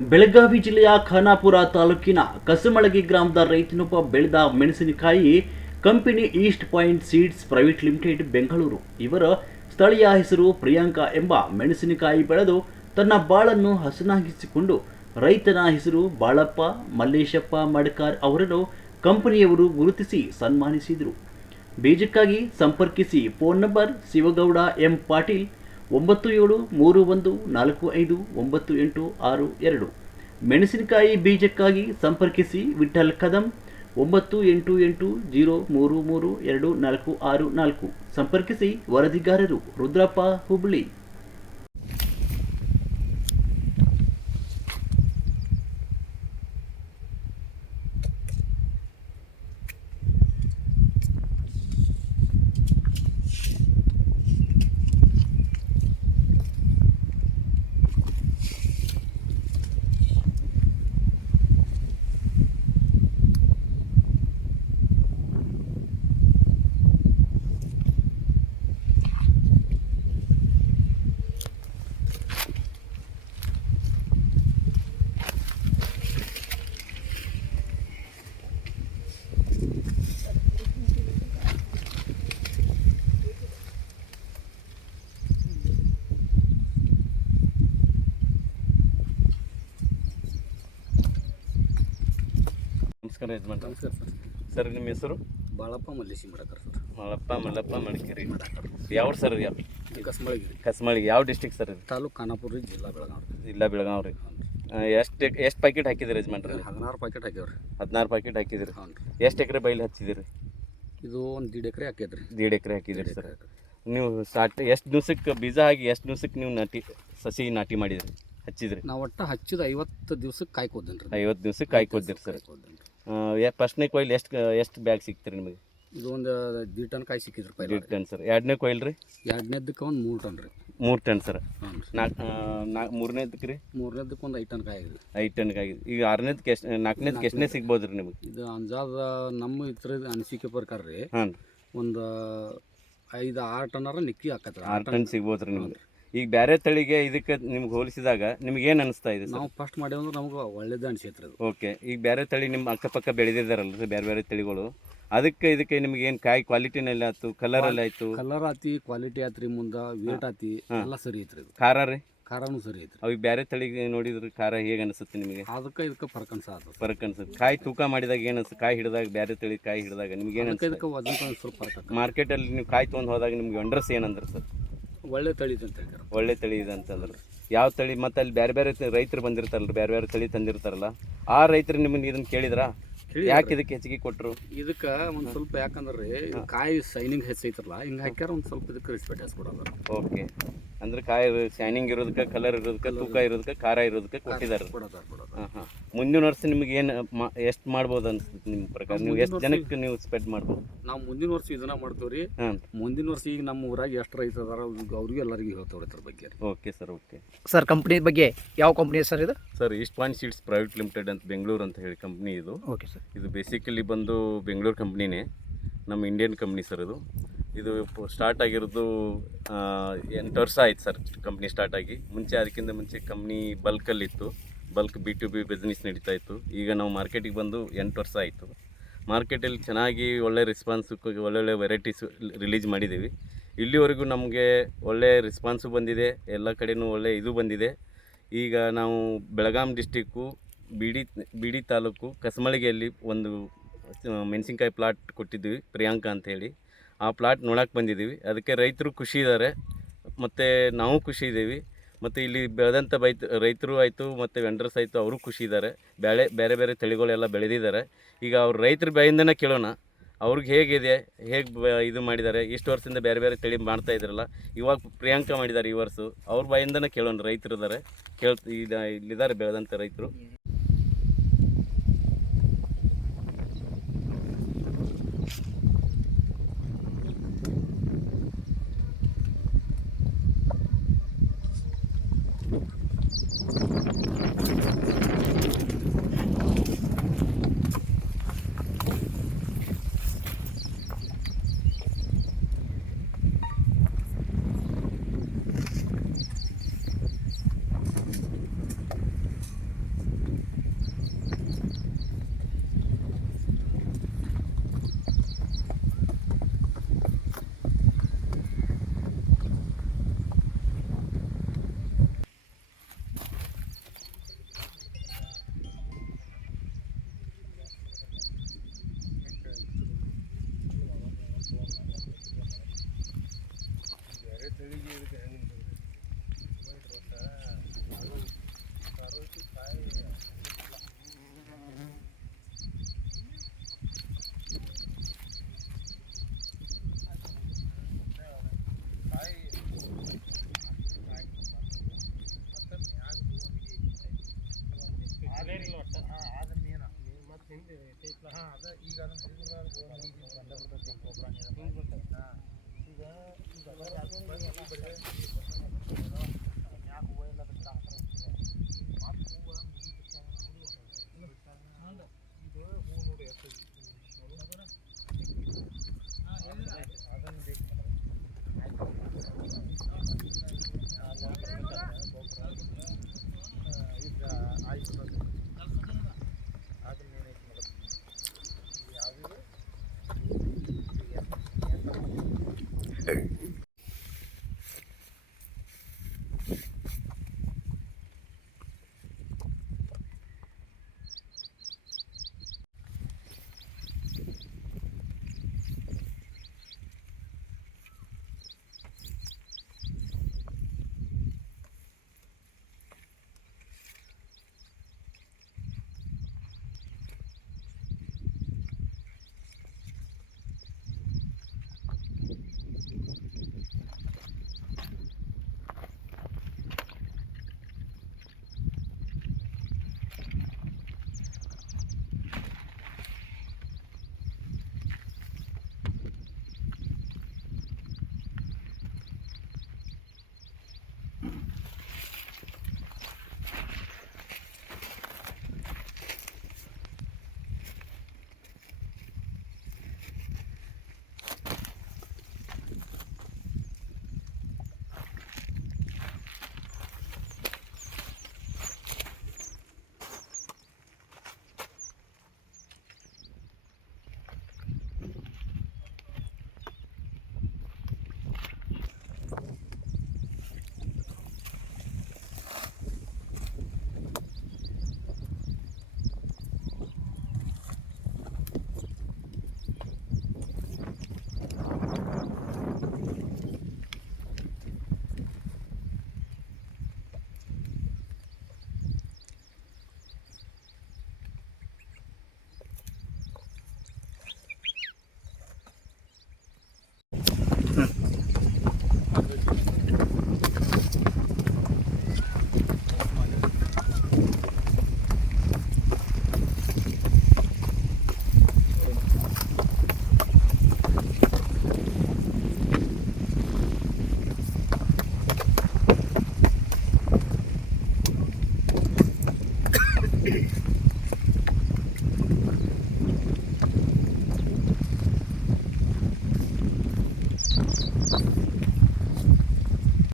ಬೆಳಗಾವಿ ಜಿಲ್ಲೆಯ ಖಾನಾಪುರ ತಾಲೂಕಿನ ಕಸಮಳಗಿ ಗ್ರಾಮದ ರೈತನೊಬ್ಬ ಬೆಳೆದ ಮೆಣಸಿನಕಾಯಿ company East point seeds private limited Bengaluru ಇವರ ಸ್ಥಳೀಯ ಹೆಸರು ಪ್ರಿಯಾಂಕಾ ಎಂಬ ಮೆಣಸಿನಕಾಯಿ ಬೆಳೆದು ತನ್ನ ಬಾಳನ್ನು ಹಸನಾಗಿಸಿಕೊಂಡು ರೈತನ ಹೆಸರು ಬಾಳಪ್ಪ ಮಲ್ಲೇಶಪ್ಪ ಮಡ್ಕಾರ್ ಅವರನ್ನು ಕಂಪನಿಯವರು ಗುರುತಿಸಿ ಸನ್ಮಾನಿಸಿದರು. ಬೀಜಕ್ಕಾಗಿ ಸಂಪರ್ಕಿಸಿ phone number Shivagowda M Patil 9731459862. ಮೆಣಸಿನಕಾಯಿ ಬೀಜಕ್ಕಾಗಿ ಸಂಪರ್ಕಿಸಿ ವಿಠಲ್ ಕದಂ 9880332464. ಸಂಪರ್ಕಿಸಿ ವರದಿಗಾರರು ರುದ್ರಪ್ಪ ಹುಬ್ಳಿ. ನಮಸ್ಕಾರ ಯಜಮಾನ್. ನಮಸ್ಕಾರ ಸರ್. ಸರ್ ನಿಮ್ಮ ಹೆಸರು? ಬಾಳಪ್ಪ ಮಲ್ಲೇಶಿ ಮಾಡಕರ್ ಸರ್. ಮಲ್ಲಪ್ಪ ಮಡಿಕೇರಿ. ಯಾವ ಸರ್? ಯಾವ ಕಸ್ಮಳಗಿ. ಕಸ್ಮಳಿಗೆ ಯಾವ ಡಿಸ್ಟಿಕ್ ಸರ್ ಇದು? ತಾಲೂಕು ಖಾನಾಪುರ, ಜಿಲ್ಲಾ ಬೆಳಗಾವಿ. ಜಿಲ್ಲಾ ಬೆಳಗಾವಿ ರೀ. ಎಷ್ಟು ಪ್ಯಾಕೆಟ್ ಹಾಕಿದ್ರಿ ಯಜಮಾನ್ರಿ? 16 ಪ್ಯಾಕೆಟ್ ಹಾಕ್ಯಾವ್ರಿ. 16 ಪ್ಯಾಕೆಟ್ ಹಾಕಿದ್ರಿ. ಹ್ಞೂ ರೀ. ಎಷ್ಟು ಎಕರೆ ಬೈಲ್ ಹಚ್ಚಿದಿರಿ? ಇದು ಒಂದು 1.5 ಎಕರೆ ಹಾಕ್ಯದ್ರಿ. 1.5 ಎಕರೆ ಹಾಕಿದಿರಿ ಸರ್. ನೀವು ಎಷ್ಟು ದಿವ್ಸಕ್ಕೆ ಬೀಜ ಆಗಿ ಎಷ್ಟು ದಿವ್ಸಕ್ಕೆ ನೀವು ಸಸಿ ನಾಟಿ ಮಾಡಿದ್ರಿ, ಹಚ್ಚಿದ್ರಿ? ನಾವು ಒಟ್ಟು ಹಚ್ಚಿದ 50 ದಿವ್ಸಕ್ಕೆ ಕಾಯಿ ಕೊದ್ದೇನೆ ರೀ. 50 ದಿವ್ಸಕ್ಕೆ ಕಾಯಿ ಕೊದ್ದಿರಿ ಸರ್. ಫಸ್ಟ್ನೇ ಕೊಯ್ಲು ಎಷ್ಟು ಬ್ಯಾಗ್ ಸಿಕ್ತಿರಿ ನಿಮಗೆ? ಇದು ಒಂದು 2 ಟನ್ ಕಾಯಿ ಸಿಕ್ಕಿದ್ರಿ. 2 ಟನ್ ಸರ್. ಎರಡನೇ ಕೊಯ್ಲು ರೀ? ಎರಡನೇದಕ್ಕೆ ಒಂದು 3 ಟನ್ ರೀ. 3 ಟನ್ ಸರ್. ಹ್ಞೂ ರೀ. ಮೂರನೇದಕ್ಕೆ ರೀ? ಮೂರನೇದಕ್ಕೆ ಒಂದು 5 ಟನ್ ಕಾಯಿ ಆಗಿದೆ. 5 ಟನ್ಗೆ ಆಗಿದೆ. ಈಗ 6ನೇದಕ್ಕೆ ನಾಲ್ಕನೇದಕ್ಕೆ ಎಷ್ಟನೇ ಸಿಗ್ಬೋದು ರೀ ನಿಮಗೆ? ಇದು ಅಂಜಾದ ನಮ್ಮ ಇತರ ಅನಿಸಿಕೆ ಪ್ರಕಾರ ರೀ ಹಾಂ ಒಂದು 5-6 ಟನ್ನರ ನಿಕ್ಕಿ ಹಾಕತ್ರಿ. 6 ಟನ್ ಸಿಗ್ಬೋದು ರೀ ನಿಮಗೆ. ಈಗ ಬೇರೆ ತಳಿಗೆ ಇದಕ್ಕೆ ನಿಮ್ಗೆ ಹೋಲಿಸಿದಾಗ ನಿಮ್ಗೆ ಏನು ಅನಿಸ್ತಾ ಇದೆ ಸರ್? ನಾವು ಫಸ್ಟ್ ಮಾಡೇವಂದ್ರೆ ನಮ್ಗೆ ಒಳ್ಳೇದು ಅನಿಸೈತ್ರಿ ಅದು. ಓಕೆ. ಈಗ ಬೇರೆ ತಳಿ ನಿಮ್ಮ ಅಕ್ಕಪಕ್ಕ ಬೆಳೆದಿದ್ದಾರಲ್ಲ ರೀ ಬೇರೆ ಬೇರೆ ತಳಿಗಳು, ಇದಕ್ಕೆ ನಿಮ್ಗೆ ಏನು ಕಾಯಿ ಕ್ವಾಲಿಟಿನಲ್ಲಿ ಆಯ್ತು, ಕಲರಲ್ಲಿ ಆಯ್ತು? ಕಲರ್ ಆತಿ, ಕ್ವಾಲಿಟಿ ಆತ್ರಿ, ಮುಂದೆ ವೇಟ್ ಆತಿ, ಎಲ್ಲ ಸರಿ ಐತ್ರಿ. ಇದು ಖಾರ ರೀ? ಖಾರನೂ ಸರಿ ಐತ್ರಿ. ಅವಾಗ ಬೇರೆ ತಳಿಗೆ ನೋಡಿದ್ರೆ ಖಾರ ಹೇಗೆ ಅನಿಸುತ್ತೆ ನಿಮಗೆ? ಅದಕ್ಕೆ ಇದಕ್ಕೆ ಫರಕ್ ಅನ್ಸತ್ತೆ. ಫರಕ್ ಅನ್ಸುತ್ತೆ. ಕಾಯಿ ತೂಕ ಮಾಡಿದಾಗ ಏನು ಅನ್ಸುತ್ತೆ? ಕಾಯಿ ಹಿಡಿದಾಗ ಬೇರೆ ತಳಿ ಕಾಯಿ ಹಿಡಿದಾಗ ನಿಮ್ಗೆ ಏನು ಅನ್ಸುತ್ತೆ? ಇದಕ್ಕೆ ವಜನ್ ಸ್ವಲ್ಪ ಫರಕ್. ಮಾರ್ಕೆಟಲ್ಲಿ ನೀವು ಕಾಯಿ ತೊಗೊಂಡು ಹೋದಾಗ ನಿಮ್ಗೆ ವಂಡರ್ಸ್ ಏನಂದ್ರೆ ಸರ್? ಒಳ್ಳೆ ತಳಿ ಇದೆ ಅಂತ ಹೇಳ್ತಾರೆ. ಒಳ್ಳೆ ತಳಿ ಇದೆ ಅಂತಂದ್ರೆ ಯಾವ ತಳಿ? ಮತ್ತು ಅಲ್ಲಿ ಬೇರೆ ಬೇರೆ ರೈತರು ಬಂದಿರ್ತಾರಲ್ಲ, ಬೇರೆ ಬೇರೆ ತಳಿ ತಂದಿರ್ತಾರಲ್ಲ, ಆ ರೈತರು ನಿಮ್ಮನ್ನು ಇದನ್ನು ಕೇಳಿದ್ರಾ? ಯಾಕೆ ಇದಕ್ಕೆ ಹೆಚ್ಚಿಗೆ ಕೊಟ್ಟರು? ಇದಕ್ಕೆ ಒಂದು ಸ್ವಲ್ಪ ಯಾಕಂದ್ರೆ ಕಾಯಿ ಶೈನಿಂಗ್ ಹೆಚ್ಚೈತ್ರಲ್ಲ, ಹಿಂಗೆ ಹಾಕ್ಯಾರ ಒಂದು ಸ್ವಲ್ಪ ಇದಕ್ಕೆ ರೆಸ್ಪೆಕ್ಟ್ ಹಾಸ್ಬಿಡೋದು. ಓಕೆ. ಅಂದ್ರೆ ಕಾಯಿ ಶೈನಿಂಗ್ ಇರೋದಕ್ಕೆ, ಕಲರ್ ಇರೋದಕ್ಕೆ, ತೂಕ ಇರೋದಕ್ಕೆ, ಖಾರ ಇರೋದಕ್ಕೆ ಕೊಟ್ಟಿದ್ದಾರೆ. ಹಾಂ ಹಾಂ. ಮುಂದಿನ ವರ್ಷ ನಿಮ್ಗೆ ಏನು ಎಷ್ಟು ಮಾಡ್ಬೋದು ಅನ್ಸುತ್ತೆ ನಿಮ್ಮ ಪ್ರಕಾರ? ನೀವು ಎಷ್ಟು ಜನಕ್ಕೆ ನೀವು ಸ್ಪೆಂಡ್ ಮಾಡ್ಬೋದು? ನಾವು ಮುಂದಿನ ವರ್ಷ ಇದನ್ನ ಮಾಡ್ತೀವಿ ರೀ. ಹಾಂ. ಮುಂದಿನ ವರ್ಷ ಈಗ ನಮ್ಮ ಊರಾಗ ಎಷ್ಟು ರೈತ ಅದಾರ ಅವ್ರಿಗೆ ಎಲ್ಲರಿಗೂ ಹೇಳ್ತೇವೆ ಇದ್ರ ಬಗ್ಗೆ. Okay sir. Okay sir, company ಬಗ್ಗೆ ಯಾವ ಕಂಪ್ನಿ ಸರ್ ಇದು? Sir, East point seeds private limited ಅಂತ ಬೆಂಗಳೂರು ಅಂತ ಹೇಳಿ ಕಂಪ್ನಿ ಇದು. Okay sir. ಇದು ಬೇಸಿಕಲಿ ಬಂದು ಬೆಂಗಳೂರು ಕಂಪ್ನಿನೇ, ನಮ್ಮ ಇಂಡಿಯನ್ ಕಂಪ್ನಿ ಸರ್. ಇದು ಸ್ಟಾರ್ಟ್ ಆಗಿರೋದು 8 ವರ್ಷ ಆಯ್ತು ಸರ್ ಕಂಪ್ನಿ ಸ್ಟಾರ್ಟ್ ಆಗಿ. ಅದಕ್ಕಿಂತ ಮುಂಚೆ ಕಂಪ್ನಿ ಬಲ್ಕಲ್ಲಿತ್ತು. ಬಲ್ಕ್ B2B ಬಿಸ್ನೆಸ್ ನಡೀತಾ ಇತ್ತು. ಈಗ ನಾವು ಮಾರ್ಕೆಟಿಗೆ ಬಂದು 8 ವರ್ಷ ಆಯಿತು. ಮಾರ್ಕೆಟಲ್ಲಿ ಚೆನ್ನಾಗಿ ಒಳ್ಳೆ ರೆಸ್ಪಾನ್ಸು, ಒಳ್ಳೊಳ್ಳೆ ವೆರೈಟೀಸು ರಿಲೀಸ್ ಮಾಡಿದ್ದೀವಿ. ಇಲ್ಲಿವರೆಗೂ ನಮಗೆ ಒಳ್ಳೆ ರೆಸ್ಪಾನ್ಸು ಬಂದಿದೆ, ಎಲ್ಲ ಕಡೆಯೂ ಒಳ್ಳೆ ಇದು ಬಂದಿದೆ. ಈಗ ನಾವು ಬೆಳಗಾಂ ಡಿಸ್ಟಿಕ್ಕು ಬಿಡಿ ತಾಲೂಕು ಕಸಮಳಿಗೆಯಲ್ಲಿ ಒಂದು ಮೆಣಸಿನ್ಕಾಯಿ ಪ್ಲಾಟ್ ಕೊಟ್ಟಿದ್ದೀವಿ, ಪ್ರಿಯಾಂಕಾ ಅಂಥೇಳಿ. ಆ ಪ್ಲಾಟ್ ನೋಡೋಕೆ ಬಂದಿದ್ದೀವಿ. ಅದಕ್ಕೆ ರೈತರು ಖುಷಿ ಇದ್ದಾರೆ ಮತ್ತು ನಾವು ಖುಷಿ ಇದ್ದೀವಿ. ಮತ್ತು ಇಲ್ಲಿ ಬೆಳೆದಂಥ ರೈತರು ಆಯಿತು ಮತ್ತು ವೆಂಡರ್ಸ್ ಆಯಿತು, ಅವರು ಖುಷಿ ಇದ್ದಾರೆ. ಬೇರೆ ಬೇರೆ ತಳಿಗಳೆಲ್ಲ ಬೆಳೆದಿದ್ದಾರೆ. ಈಗ ಅವ್ರು ರೈತರ ಬಾಯಿಂದನೇ ಕೇಳೋಣ, ಅವ್ರಿಗೆ ಹೇಗಿದೆ, ಹೇಗೆ ಇದು ಮಾಡಿದ್ದಾರೆ. ಇಷ್ಟು ವರ್ಷದಿಂದ ಬೇರೆ ಬೇರೆ ತಳಿ ಮಾಡ್ತಾ ಇದ್ರಲ್ಲ, ಇವಾಗ ಪ್ರಿಯಾಂಕಾ ಮಾಡಿದ್ದಾರೆ ಈ ವರ್ಷ. ಅವ್ರ ಬಾಯಿಂದನೇ ಕೇಳೋಣ. ರೈತರು ಇದ್ದಾರೆ, ಇಲ್ಲಿದ್ದಾರೆ ಬೆಳೆದಂಥ ರೈತರು. Thank you.